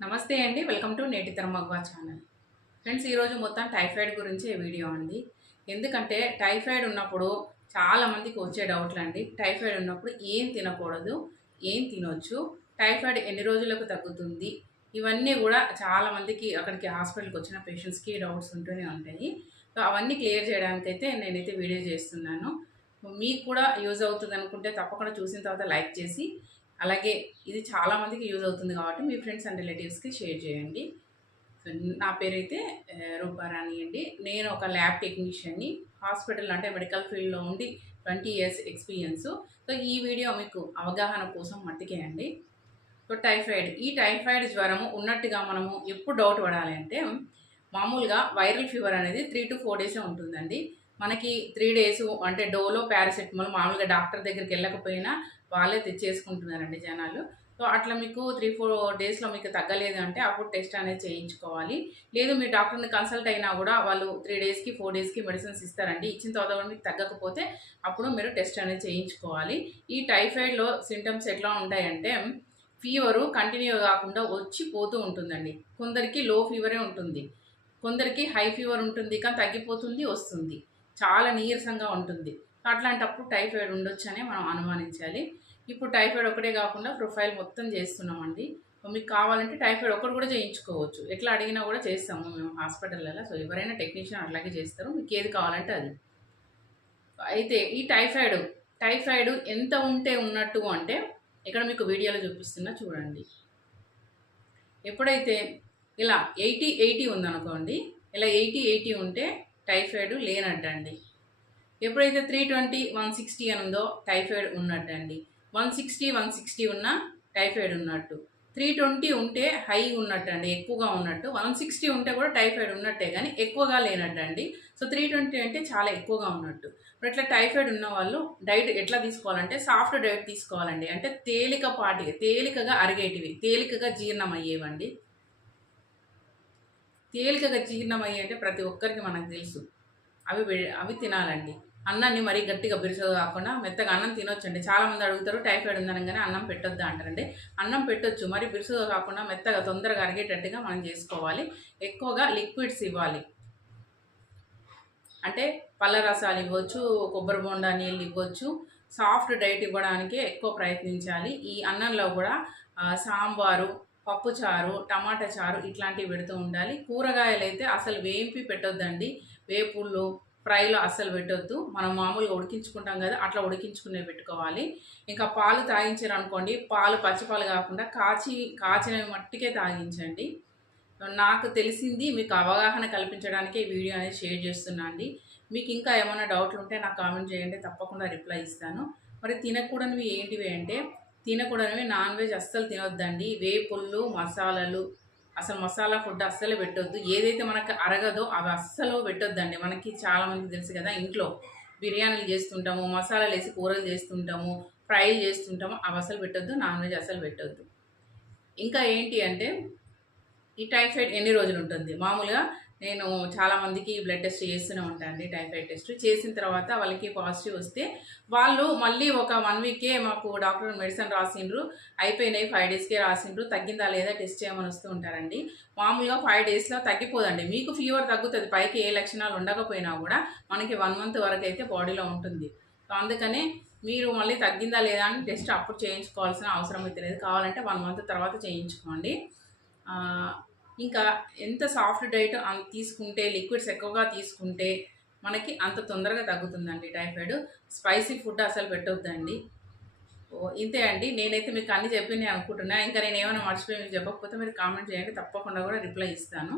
నమస్తే అండి. Welcome to నేటి తరమగ్వా ఛానల్. ఫ్రెండ్స్ ఈరోజు మొత్తం టైఫాయిడ్ గురించే వీడియో అండి. ఎందుకంటే టైఫాయిడ్ ఉన్నప్పుడు చాలామందికి వచ్చే డౌట్లు అండి. టైఫాయిడ్ ఉన్నప్పుడు ఏం తినకూడదు ఏం తినొచ్చు టైఫాయిడ్ ఎన్ని రోజులకు తగ్గుతుంది ఇవన్నీ కూడా చాలామందికి అక్కడికి హాస్పిటల్కి వచ్చిన పేషెంట్స్కి డౌట్స్ ఉంటూనే ఉంటాయి. సో అవన్నీ క్లియర్ చేయడానికైతే నేనైతే వీడియో చేస్తున్నాను. మీకు కూడా యూజ్ అవుతుంది అనుకుంటే తప్పకుండా చూసిన తర్వాత లైక్ చేసి అలాగే ఇది చాలామందికి యూజ్ అవుతుంది కాబట్టి మీ ఫ్రెండ్స్ అండ్ రిలేటివ్స్కి షేర్ చేయండి. సో నా పేరైతే రూపారాణి అండి. నేను ఒక ల్యాబ్ టెక్నీషియన్ని. హాస్పిటల్ అంటే మెడికల్ ఫీల్డ్లో ఉండి ట్వంటీ ఇయర్స్ ఎక్స్పీరియన్స్. సో ఈ వీడియో మీకు అవగాహన కోసం మట్టికే అండి సో టైఫాయిడ్. ఈ టైఫాయిడ్ జ్వరము ఉన్నట్టుగా మనము ఎప్పుడు డౌట్ పడాలి అంటే మామూలుగా వైరల్ ఫీవర్ అనేది త్రీ టు ఫోర్ డేసే ఉంటుందండి. మనకి త్రీ డేస్ అంటే డోలో పారాసెటమాల్ మామూలుగా డాక్టర్ దగ్గరికి వెళ్ళకపోయినా వాళ్ళే తెచ్చేసుకుంటున్నారండి జనాలు. సో అట్లా మీకు త్రీ ఫోర్ డేస్లో మీకు తగ్గలేదు అంటే అప్పుడు టెస్ట్ అనేది చేయించుకోవాలి. లేదు మీరు డాక్టర్ని కన్సల్ట్ అయినా కూడా వాళ్ళు త్రీ డేస్కి ఫోర్ డేస్కి మెడిసిన్స్ ఇస్తారండి. ఇచ్చిన తర్వాత మీకు తగ్గకపోతే అప్పుడు మీరు టెస్ట్ అనేది చేయించుకోవాలి. ఈ టైఫాయిడ్లో సింటమ్స్ ఎట్లా ఉంటాయంటే ఫీవరు కంటిన్యూ కాకుండా వచ్చి పోతూ ఉంటుందండి. కొందరికి లో ఫీవరే ఉంటుంది. కొందరికి హై ఫీవర్ ఉంటుంది కానీ తగ్గిపోతుంది వస్తుంది. చాలా నీరసంగా ఉంటుంది. అట్లాంటప్పుడు టైఫాయిడ్ ఉండొచ్చని మనం అనుమానించాలి. ఇప్పుడు టైఫాయిడ్ ఒకటే కాకుండా ప్రొఫైల్ మొత్తం చేస్తున్నామండి. మీకు కావాలంటే టైఫాయిడ్ ఒకటి కూడా చేయించుకోవచ్చు. ఎట్లా అడిగినా కూడా చేస్తాము మేము హాస్పిటల్లో సో ఎవరైనా టెక్నీషియన్ అట్లాగే చేస్తారు. మీకు ఏది కావాలంటే అది. అయితే ఈ టైఫాయిడ్ టైఫాయిడ్ ఎంత ఉంటే ఉన్నట్టు అంటే ఇక్కడ మీకు వీడియోలో చూపిస్తున్నా చూడండి. ఎప్పుడైతే ఇలా ఎయిటీ ఎయిటీ ఉందనుకోండి. ఇలా ఎయిటీ ఎయిటీ ఉంటే టైఫాయిడ్ లేనట్టండి ఎప్పుడైతే త్రీ ట్వంటీ వన్ సిక్స్టీ అని ఉందో టైఫాయిడ్ ఉన్నట్టండి వన్ సిక్స్టీ వన్ సిక్స్టీ ఉన్న టైఫాయిడ్ ఉన్నట్టు. త్రీ ట్వంటీ ఉంటే హై ఉన్నట్టు అండి ఎక్కువగా ఉన్నట్టు. వన్ సిక్స్టీ ఉంటే కూడా టైఫాయిడ్ ఉన్నట్టే కానీ ఎక్కువగా లేనట్టు అండి సో త్రీ ట్వంటీ అంటే చాలా ఎక్కువగా ఉన్నట్టు. ఇప్పుడు ఇట్లా టైఫాయిడ్ ఉన్న వాళ్ళు డైట్ ఎట్లా తీసుకోవాలంటే సాఫ్ట్ డైట్ తీసుకోవాలండి. అంటే తేలికపాటి తేలికగా అరిగేటివి తేలికగా జీర్ణం అయ్యేవండి తేలికగా జీర్ణం అంటే ప్రతి ఒక్కరికి మనకు తెలుసు. అవి అవి తినాలండి. అన్నాన్ని మరీ గట్టిగా బిరుసుగా కాకుండా మెత్తగా అన్నం తినొచ్చండి. చాలామంది అడుగుతారు టైఫాయిడ్ ఉందనగానే అన్నం పెట్టొద్దా? అంటారండి. అన్నం పెట్టొచ్చు మరి బిరుసుగా కాకుండా మెత్తగా తొందరగా అరిగేటట్టుగా మనం చేసుకోవాలి. ఎక్కువగా లిక్విడ్స్ ఇవ్వాలి. అంటే పళ్ళ రసాలు ఇవ్వచ్చు కొబ్బరి బొండా నీళ్ళు ఇవ్వచ్చు సాఫ్ట్ డైట్ ఇవ్వడానికే ఎక్కువ ప్రయత్నించాలి. ఈ అన్నంలో కూడా సాంబారు పప్పు చారు టమాటా చారు ఇట్లాంటివి పెడుతూ ఉండాలి. కూరగాయలు అయితే అసలు వేంపి పెట్టొద్దండి. వేపుళ్ళు ఫ్రైలో అస్సలు పెట్టొద్దు. మనం మామూలుగా ఉడికించుకుంటాం కదా అట్లా ఉడికించుకునే పెట్టుకోవాలి. ఇంకా పాలు తాగించారు అనుకోండి పాలు పచ్చిపాలు కాకుండా కాచి కాచినవి మట్టికే తాగించండి. నాకు తెలిసింది మీకు అవగాహన కల్పించడానికే ఈ వీడియో అనేది షేర్ చేస్తున్నా అండి. మీకు ఇంకా ఏమైనా డౌట్లు ఉంటే నాకు కామెంట్ చేయండి తప్పకుండా రిప్లై ఇస్తాను. మరి తినకూడనివి ఏంటివి అంటే తినకూడనివి నాన్ వెజ్ అస్సలు తినొద్దండి. వేపుళ్ళు మసాలాలు అసలు మసాలా ఫుడ్ అస్సలు పెట్టొద్దు. ఏదైతే మనకు అరగదో అవి అస్సలు పెట్టొద్దండి. మనకి చాలామంది తెలుసు కదా ఇంట్లో బిర్యానీలు చేస్తుంటాము మసాలాలు వేసి కూరలు చేస్తుంటాము ఫ్రైలు చేస్తుంటాము అవి అసలు పెట్టొద్దు నాన్ వెజ్ అసలు పెట్టొద్దు. ఇంకా ఏంటి అంటే ఈ టైఫాయిడ్ ఎన్ని రోజులు ఉంటుంది? మామూలుగా నేను చాలా మందికి బ్లడ్ టెస్ట్ చేస్తూనే ఉంటాను టైఫాయిడ్ టెస్ట్ చేసిన తర్వాత వాళ్ళకి పాజిటివ్ వస్తే వాళ్ళు మళ్ళీ ఒక వన్ వీకే మాకు డాక్టర్ మెడిసిన్ రాసిండ్రు అయిపోయినాయి ఫైవ్ డేస్కే రాసిండ్రు తగ్గిందా లేదా టెస్ట్ చేయమని వస్తూ ఉంటారండి. మామూలుగా ఫైవ్ డేస్లో తగ్గిపోదండి. మీకు ఫీవర్ తగ్గుతుంది పైకి ఏ లక్షణాలు ఉండకపోయినా కూడా మనకి వన్ మంత్ వరకు అయితే బాడీలో ఉంటుంది. సో అందుకనే మీరు మళ్ళీ తగ్గిందా లేదా అని టెస్ట్ అప్పుడు చేయించుకోవాల్సిన అవసరం అయితే లేదు. కావాలంటే వన్ మంత్ తర్వాత చేయించుకోండి. ఇంకా ఎంత సాఫ్ట్ డైట్ తీసుకుంటే లిక్విడ్స్ ఎక్కువగా తీసుకుంటే మనకి అంత తొందరగా తగ్గుతుందండి టైఫాయిడ్. స్పైసీ ఫుడ్ అసలు పెట్టొద్దండి. ఓ ఇంతే అండి. నేనైతే మీకు అన్ని చెప్పి నేను అనుకుంటున్నా. ఇంకా నేను ఏమైనా మర్చిపోయి మీకు చెప్పకపోతే మీరు కామెంట్ చేయండి. తప్పకుండా కూడా రిప్లై ఇస్తాను.